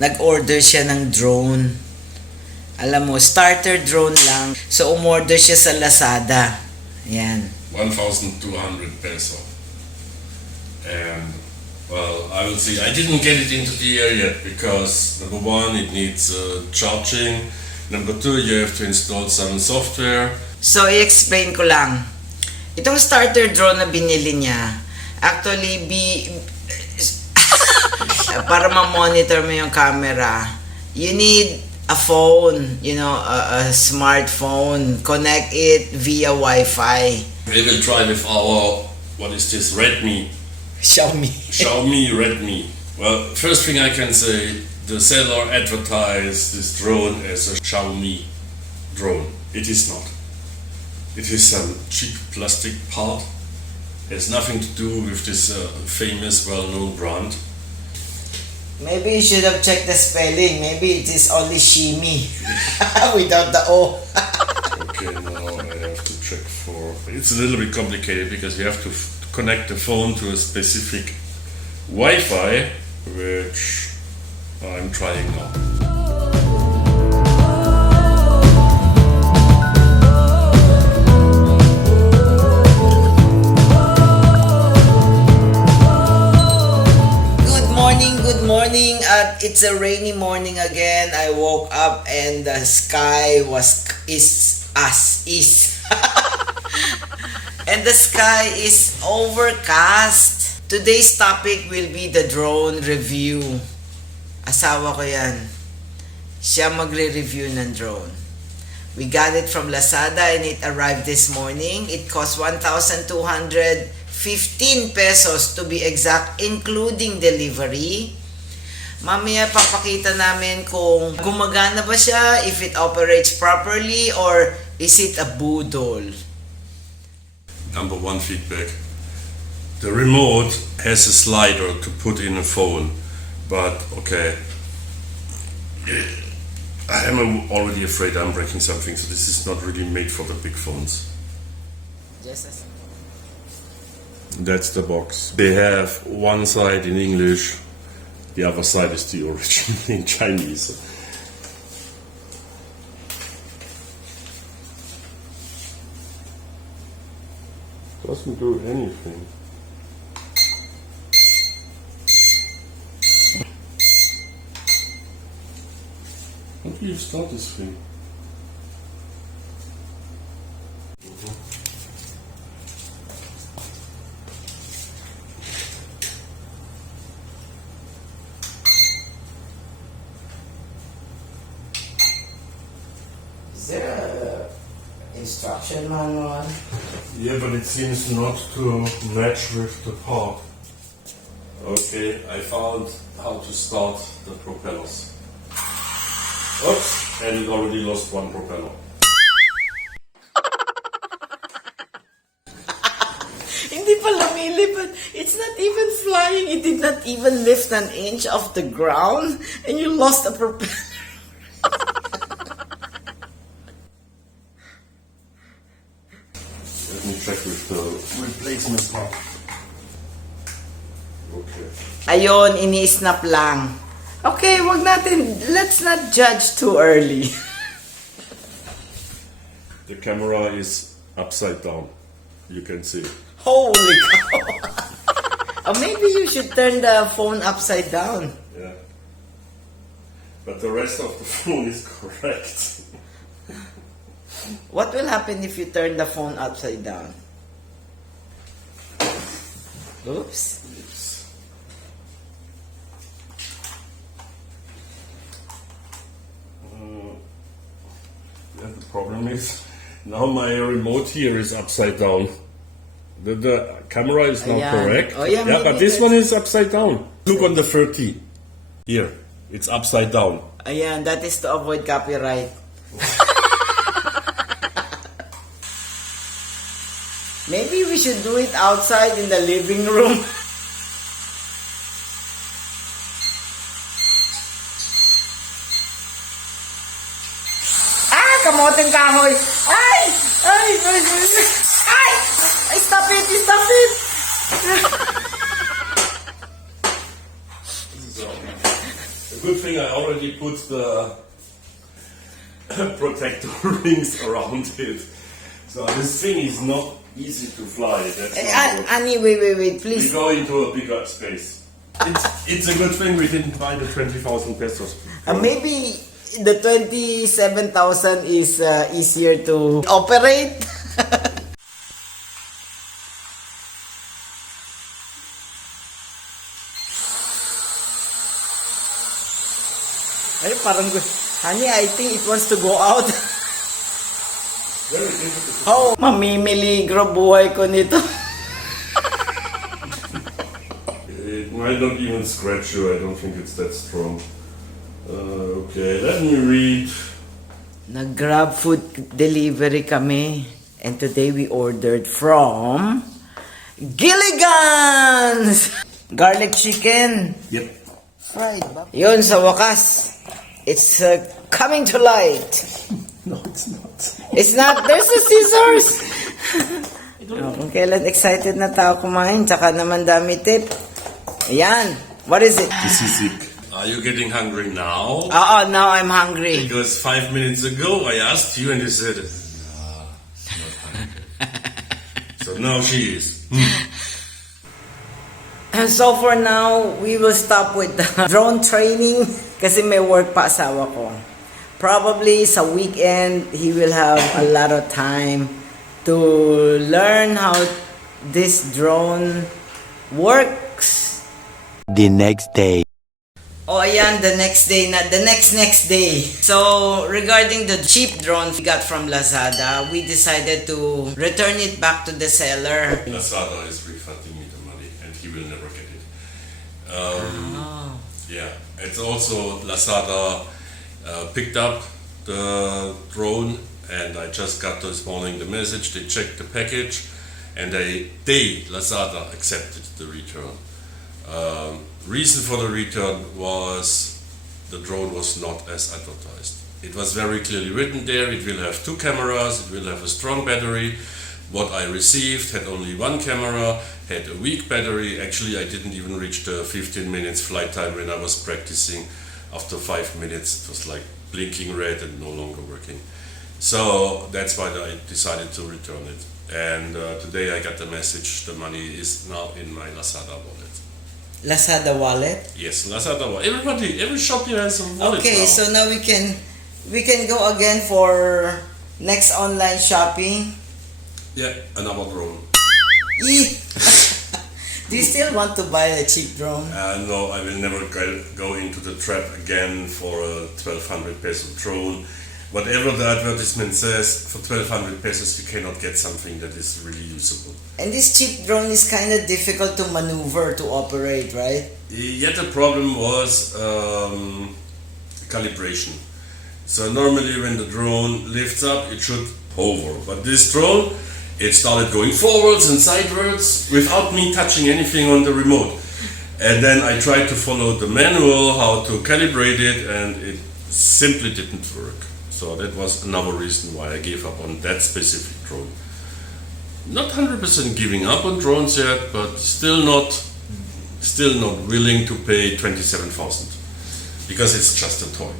nag-order siya ng drone. Alam mo, starter drone lang. So, umorder siya sa Lazada. Ayan. 1,200 peso. And, well, I will see. I didn't get it into the air yet because, number one, it needs charging. Number two, you have to install some software. So, i-explain ko lang. Itong starter drone na binili niya, actually, para ma-monitor mo yung camera, you need a phone, you know, a smartphone. Connect it via Wi-Fi. We will try with our, what is this, Redmi. Xiaomi Redmi. Well, first thing I can say, the seller advertised this drone as a Xiaomi drone. It is not. It is some cheap plastic part. It has nothing to do with this famous, well-known brand. Maybe you should have checked the spelling. Maybe it is only Shimi without the O. Okay, now I have to check for... It's a little bit complicated because you have to connect the phone to a specific Wi-Fi, which I'm trying now. Good morning, it's a rainy morning again. I woke up and the sky is and the sky is overcast. Today's topic will be the drone review. Asawa ko yan. Siya magre-review ng drone. We got it from Lazada and it arrived this morning. It cost 1,215 pesos to be exact, including delivery. Mamaya papakita namin kung gumagana ba siya, if it operates properly, or is it a budol. Number one feedback. The remote has a slider to put in a phone, but okay. I am already afraid I'm breaking something, so this is not really made for the big phones. That's the box. They have one side in English, the other side is the original in Chinese. Doesn't do anything. How do you start this thing? Is there an instruction manual? Yeah, but it seems not to match with the part. Okay, I found how to start the propellers. Oops, and it already lost one propeller. Hindi pa lumilipad. It's not even flying. It did not even lift an inch off the ground, and you lost a propeller. Let me check with the replacement part. Okay. Ayun, ini-snap lang. Okay, let's not judge too early. The camera is upside down. You can see. Holy cow. Or maybe you should turn the phone upside down. Yeah. But the rest of the phone is correct. What will happen if you turn the phone upside down? Oops. Yeah, the problem is now my remote here is upside down. The camera is now Ayan. correct. Oh, yeah, but maybe this one is upside down. Look on the 30. Here, it's upside down. Ayan, that is to avoid copyright. Maybe we should do it outside in the living room. Kamoteng kahoy. Ay! Stop it! Stop it! A good thing I already put the protector rings around it. So this thing is not easy to fly. That's Annie, wait, we please. go into a bigger space. It's a good thing we didn't buy the 20,000 pesos. Maybe the 27,000 is easier to operate. Ay, parang honey, I think it wants to go out. Very difficult. Oh, mamimiligro buhay ko nito. It might not even scratch you. I don't think it's that strong. Okay, let me read. Nag-grab food delivery kami. And today we ordered from Gilligan's! Garlic chicken. Yep. Fried. Yun, sa wakas. It's coming to light. No, it's not. It's not. There's the scissors. Kung kailan excited na tao kumain, tsaka naman dami tip. Ayan. What is it? This is it. Are you getting hungry now? Now I'm hungry. Because 5 minutes ago I asked you and you said, "No, not hungry." So now she is. And so for now, we will stop with the drone training kasi may work pa asawa ko. Probably sa weekend, he will have a lot of time to learn how this drone works. The next day. Oh, ayan, the next day, not the next day. So, regarding the cheap drone we got from Lazada, we decided to return it back to the seller. Lazada is refunding me the money and he will never get it. Yeah, it's also Lazada picked up the drone and I just got this morning the message. They checked the package and they Lazada accepted the return. Reason for the return was the drone was not as advertised. It was very clearly written there. It will have 2 cameras, it will have a strong battery. What I received had only 1 camera, had a weak battery. Actually, I didn't even reach the 15 minutes flight time when I was practicing. After 5 minutes, it was like blinking red and no longer working. So that's why I decided to return it. And today I got the message, the money is now in my Lazada wallet. Lazada wallet? Yes, Lazada wallet. Every shop here has a wallet Okay, now. so now we can go again for next online shopping. Yeah, another drone. Do you still want to buy a cheap drone? No, I will never go into the trap again for a 1,200 peso drone. Whatever the advertisement says, for 1,200 pesos you cannot get something that is really usable. And this cheap drone is kind of difficult to maneuver, to operate, right? Yet the problem was calibration. So normally when the drone lifts up, it should hover. But this drone, it started going forwards and sideways without me touching anything on the remote. And then I tried to follow the manual, how to calibrate it, and it simply didn't work. So that was another reason why I gave up on that specific drone. Not 100% giving up on drones yet, but still not willing to pay 27,000 because it's just a toy.